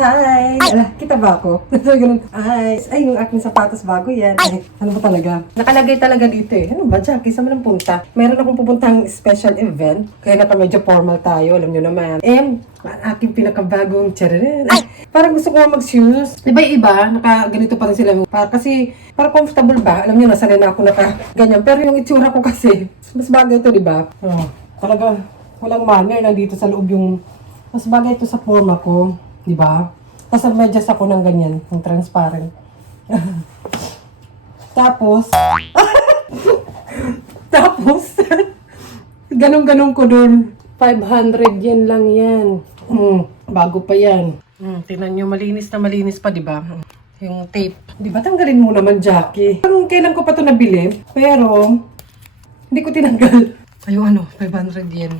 Hi! Ala, kita ba ako? So, ganun. Ay, yung aking sapatos bago yan. Ay, ano ba talaga? Nakalagay talaga dito eh. Ano ba, Jackie? Saan mo lang punta? Meron akong pupuntang special event. Kaya naka medyo formal tayo, alam nyo naman. And, ang aking pinakabagong chararan. Ay, parang gusto ko nga mag-shoes. Diba yung iba, naka ganito pa rin sila. Kasi, parang comfortable ba? Alam nyo, nasanay na ako naka ganyan. Pero yung itsura ko kasi, mas bagay ito, diba? Oh, talaga, walang manner na dito sa loob yung, mas bagay ito sa forma ko. Diba? Tapos nag-medyas ako ng ganyan, ng transparent. Tapos, tapos, ganun-ganun ko dun. 500 yen lang yan. Bago pa yan. Tingnan nyo, malinis na malinis pa, diba? Yung tape. Diba, tanggalin mo naman, Jackie. Kailan ko pa ito nabili, pero, hindi ko tinanggal. Ayun, 500 yen.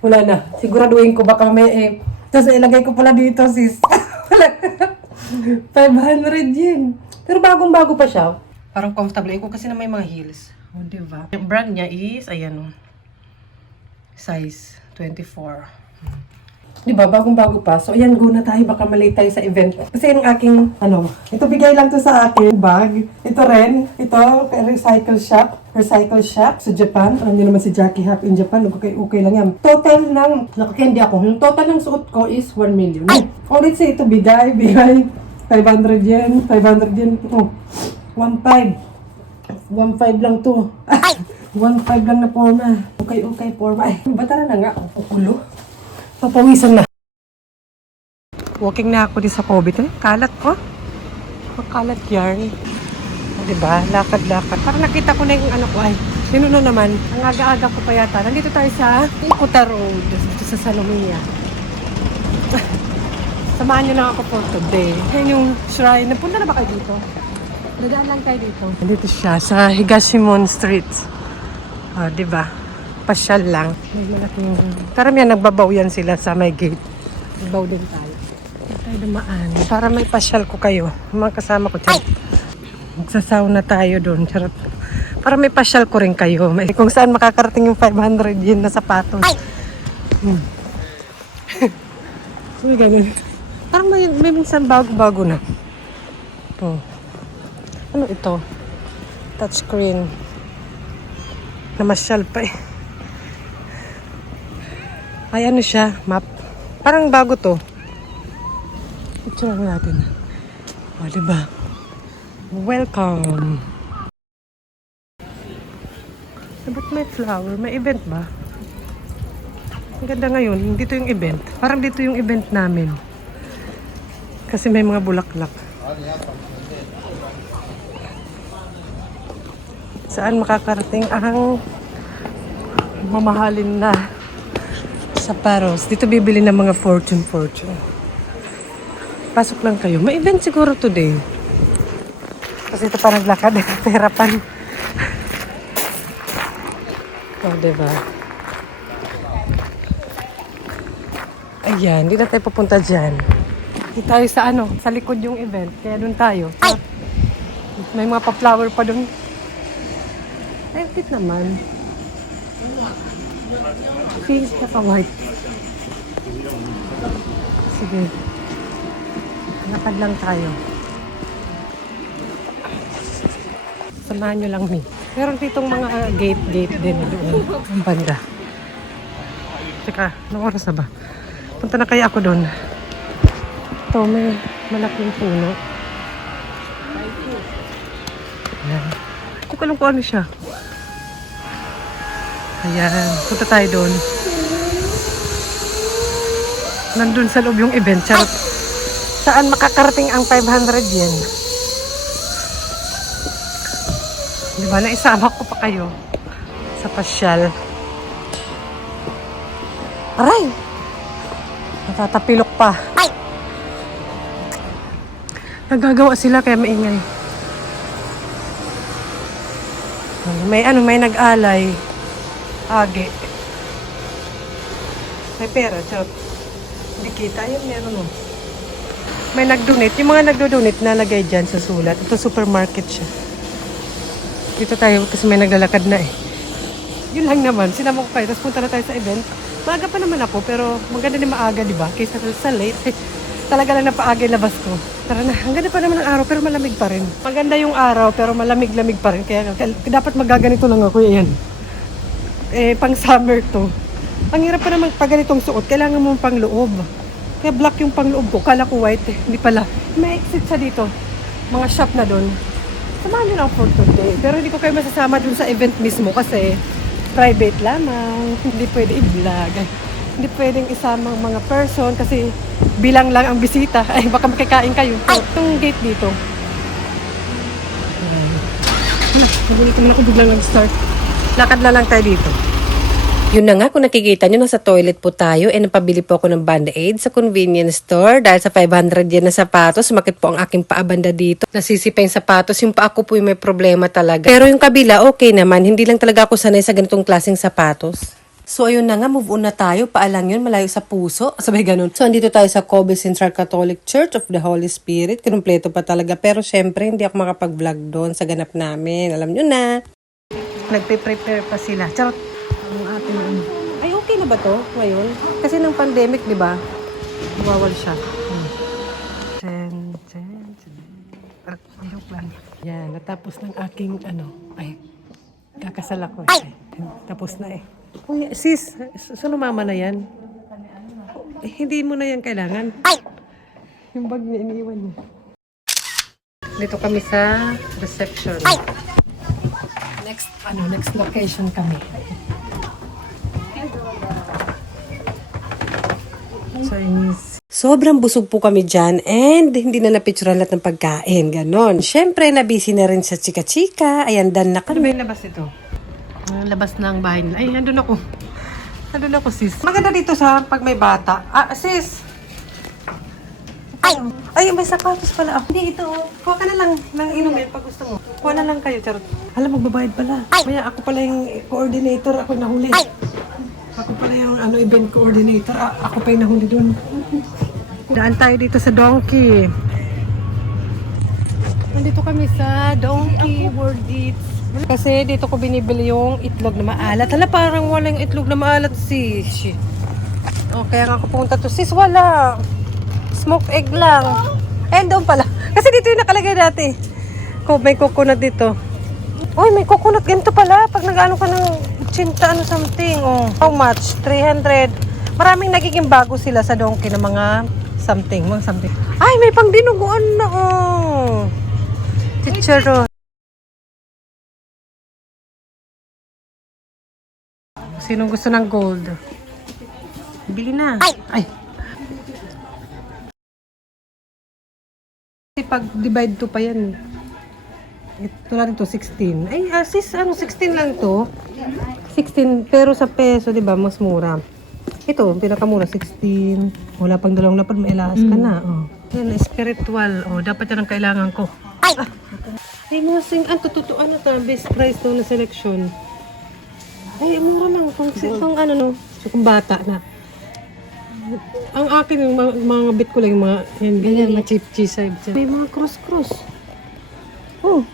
Wala na. Siguraduhin ko baka may tapos ilagay ko pala dito, sis. 500 yen. Pero bagong-bago pa siya. Parang comfortable. Ako kasi na may mga heels. O, diba? Yung brand niya is, ayan o. Size 24. Diba? Bagong-bago pa. So, ayan, go na tayo. Baka malate tayo sa event. Kasi yung aking, ito bigay lang to sa akin bag. Ito rin. Ito, recycle shop. Recycle shop sa Japan. Alam niyo naman si Jackie Hap in Japan. Okay lang yan. Total ng, nakakindi ako. Yung total ng suot ko is 1 million. Ulit sa ito, bigay. 500 yen. 500 yen. Oh, 1.5. 1.5 lang to. 1.5 lang na forma. Okay, forma. Ay, batara na nga. Ulo. Papawisan na. Walking na ako di sa COVID. Kalat ko. Makalat yarn. Diba? Lakad-lakad. Parang nakita ko na yung ko ay. Sino na naman? Ang aga-aga ko pa yata. Nandito tayo sa Ikuta Road. Dito sa Salomia. Samahan nyo lang ako for today. Yan yung shrine. Napunta na ba kayo dito? Dadaan lang tayo dito. Nandito siya sa Higashimon Street. Diba? Pasyal lang. May malaking... Karamihan nagbabaw yan sila sa may gate. Nagbaw din tayo. Tayo dumaan. Para may pasyal ko kayo. Mga kasama ko dyan. Magsasauna tayo doon. Charot. Para may pasyal ko rin kayo. May, kung saan makakarating yung 500 yen na sapatos. So, ganun. Parang may minsan bago-bago na. Ano ito? Touchscreen. Namasyal pa eh. Ay, ano siya? Map. Parang bago to. Picture natin. O, diba? Welcome. Ba't may flower? May event ba? Ang ganda ngayon. Dito yung event. Parang dito yung event namin. Kasi may mga bulaklak. Saan makakarating ang mamahalin na sapatos. Dito bibili ng mga fortune. Pasok lang kayo. May event siguro today. Kasi ito pa naglakad. Perapan. Diba? Ayan. Hindi na tayo pupunta dyan. Dito tayo sa sa likod yung event. Kaya doon tayo. May mga pa-flower pa doon. Ay, cute naman. Pink na pa-white. Sige. Lakad lang tayo. Samahan nyo lang me. Meron ditong mga gate din doon. Ang banda. Teka, anong oras na ba? Punta na kaya ako doon. Ito, may malaking puno. Ayan. Hindi ko alam kung ano siya. Ayan, punta tayo doon. Nandun sa loob yung event. Charot. Saan makakarating ang 500 yen? Diba, naisama ko pa kayo sa pasyal. Aray! Natatapilok pa. Ay! Nagagawa sila kaya maingay. May nag-alay. Age. May pera, charot. Hindi kita, yun meron mo. May nag-donate. Yung mga nagdo-donate nalagay dyan sa sulat. Ito supermarket siya. Dito tayo kasi may naglalakad na eh. Yun lang naman. Sinama ko kayo. Tapos punta na tayo sa event. Maaga pa naman ako, pero maganda din maaga, di ba? Kaysa sa late. Talaga lang napaaga yung labas ko. Tara na, ang ganda pa naman ng araw, pero malamig pa rin. Maganda yung araw, pero malamig-lamig pa rin. Kaya dapat magaganito lang ako, yan. Pang summer to. Ang hirap pa naman pag ganitong suot, kailangan mo pang loob. Kaya black yung pang loob ko, kala ko white hindi pala. May exit sa dito. Mga shop na doon. Samahan nyo lang for today. Pero hindi ko kayo masasama dun sa event mismo kasi private lamang. Hindi pwede i-vlog. Hindi pwedeng isamang mga person kasi bilang lang ang bisita. Ay, baka makikain kayo. So, itong gate dito. Nagulitin na ako biglang nag-start. Lakad na lang tayo dito. Yun na nga, kung nakikita nyo, nasa toilet po tayo and napabili po ako ng Band-Aid sa convenience store dahil sa 500 yen na sapatos, sumakit po ang aking paabanda dito. Nasisipa yung sapatos, yung paa ko po yung may problema talaga. Pero yung kabila, okay naman. Hindi lang talaga ako sanay sa ganitong klaseng sapatos. So ayun na nga, move on na tayo. Paalang yun, malayo sa puso. Sabay ganun. So andito tayo sa Kobe Central Catholic Church of the Holy Spirit. Kinumpleto pa talaga. Pero syempre, hindi ako makapag-vlog doon sa ganap namin. Alam nyo na. Nagpe-prepare pa sila. Charot. Ang ating ay okay na ba to ngayon? Kasi ng pandemic, di ba? Bawal siya. Joke lang. Yan, natapos ng aking kakasal ako. Tapos na eh. Uy, sis, mama na yan? Hindi mo na yan kailangan. Yung bag niya, iniiwan niya. Dito kami sa reception. Next location kami. Chinese. Sobrang busog po kami dyan and hindi na napicturan lahat ng pagkain. Ganon. Syempre, nabisi na rin sa chika-chika. Ayan, done na Ano ba kami. yung labas ito? Ang labas ng bahay nila. Ay, nandun ako. Nandun ako, sis. Maganda dito sa pag may bata. Sis! Ay, may sapatos pala. Hindi, ito. Kuha ka na lang ng inumin pag gusto mo. Kuha na lang kayo, charot. Alam, magbabayad pala. Maya, ako pala yung coordinator. Ako nahuli. Ako pala yung event coordinator. Ako pa yung nahuli dun. Daan tayo dito sa Donkey. Nandito kami sa Donkey World Eats. Kasi dito ko binibili yung itlog na maalat. Hala, parang wala yung itlog na maalat, sis. O, kaya nga ako pumunta to. Sis, wala. Smoked egg lang. Doon pala. Kasi dito yung nakalagay dati. May coconut dito. Uy, may coconut. Ganito pala. Pag nag-ano ka ng chinta, something. Oh. How much? 300. Maraming nagiging bago sila sa Donkey ng mga something. Ay, may pang dinuguan na. Oh. Chicharon. Sino gusto ng gold? Bili na. Ay. Kasi pag divide to pa yan. Ito lang to 16. Ay, sis, 16 lang to. 16, pero sa peso, di ba, mas mura. Ito, pinakamura, 16. Wala pang dalawang lapad, may alahas ka na. Oh. Yan, spiritual. Oh, dapat yan ang kailangan ko. Ay, masing, ano ta, best price to na selection. Ay, mura lang. Kung kung bata na. Ang akin, yung mga bit ko lang, yung mga, yan, ganyan, mga cheap. May mga cross. Oh.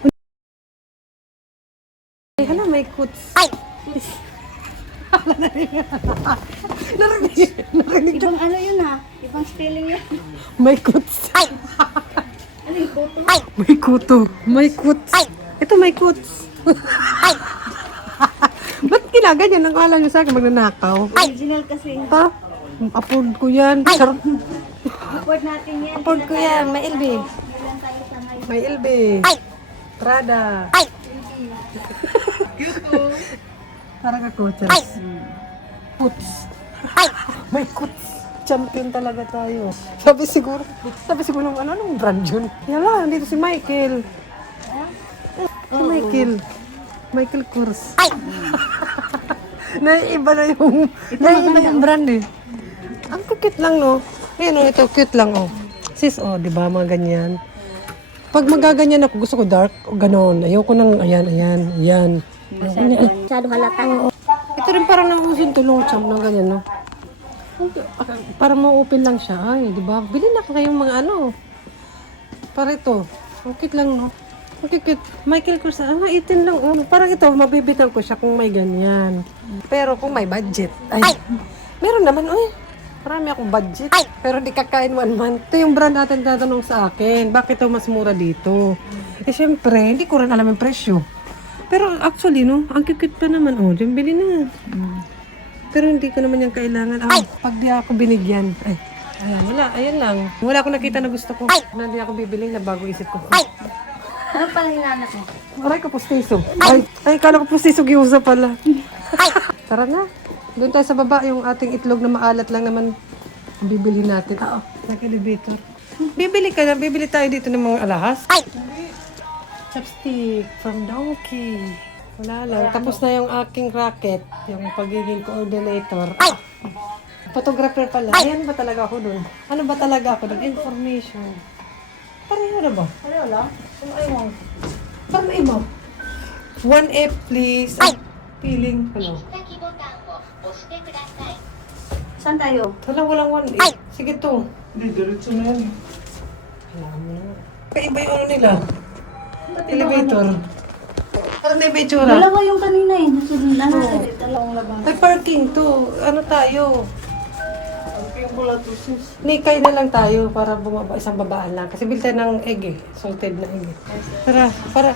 Ay, hala, may kuts. Ay! Narinig. Ibang ano yun ha? Ibang spelling yun. May kuts. Ay! Ano yung photo? May kuto. May kuts. Ay! Ito may kuts. Ay! Ba't kinaganyan? Ang kala nyo sa akin magnanakaw? Original kasi. Pa? Afford ko yan. Sarap. Afford natin yan. Afford ko yan. May LB. Ilan tayo sa ngayon? May LB. Prada. Parang ako, Charles. Kuts. May kuts. Champion talaga tayo. Sabi siguro anong brand yun? Yan lang, dito si Michael. Si Michael. Michael Kors. Naiiba na yung brand eh. Ang cute lang, no? Ayan, ito, cute lang, oh. Sis, oh, di ba, mga ganyan. Pag magaganyan ako, gusto ko dark, ganon. Ayoko nang, ayan. Masyado halata. Ito rin parang nauusin tulong champ ng ganyan, no? Para ma-open lang siya. Ay, di ba? Bili na kayong mga para ito. Ang cute lang, no? Ang cute. Michael Kors, 18 lang. Oh. Parang ito, mabibitan ko siya kung may ganyan. Pero kung may budget, ay, Meron naman, marami akong budget. Pero di kakain 1 month. Ito yung brand natin tatanong sa akin. Bakit ito mas mura dito? Eh, syempre, hindi ko rin alam yung presyo. Pero actually, no, ang cute pa naman. Diyan bili na. Pero hindi ko naman yung kailangan. Pag di ako binigyan. Ayan, wala. Ayan lang. Wala akong nakita na gusto ko. Hindi ako bibili na bago isip ko. Ano pala hinanap mo? Aray ko, pustiso. Ay, kala ko pustiso, giusa pala. Tara na. Doon tayo sa baba, yung ating itlog na maalat lang naman. Bibili natin. Nag-elevator. Bibili tayo dito ng mga alahas. Chopstick from Donkey. Wala lang. Tapos na yung aking racket. Yung pagiging coordinator. Photographer pala. Ayan ba talaga ako dun? Ano ba talaga ako dun? Information. Pareho na ba? Pareho lang? Ano ayaw mo? Parang iba. 1F please. Feeling. Ano? Saan tayo? Walang 1F. Sige to. Hindi, diretso na yan. Alam mo na. Kaiba yung ano nila. Elevator. Parang na iba itsura. Dalawa yung kanina eh. Nasa dalawang labang. Ay, parking to. Ano tayo? Ang pula to sis. Nikay na lang tayo para bumaba. Isang babaan lang. Kasi bilhin ng egg eh. Salted na egg eh. Tara, para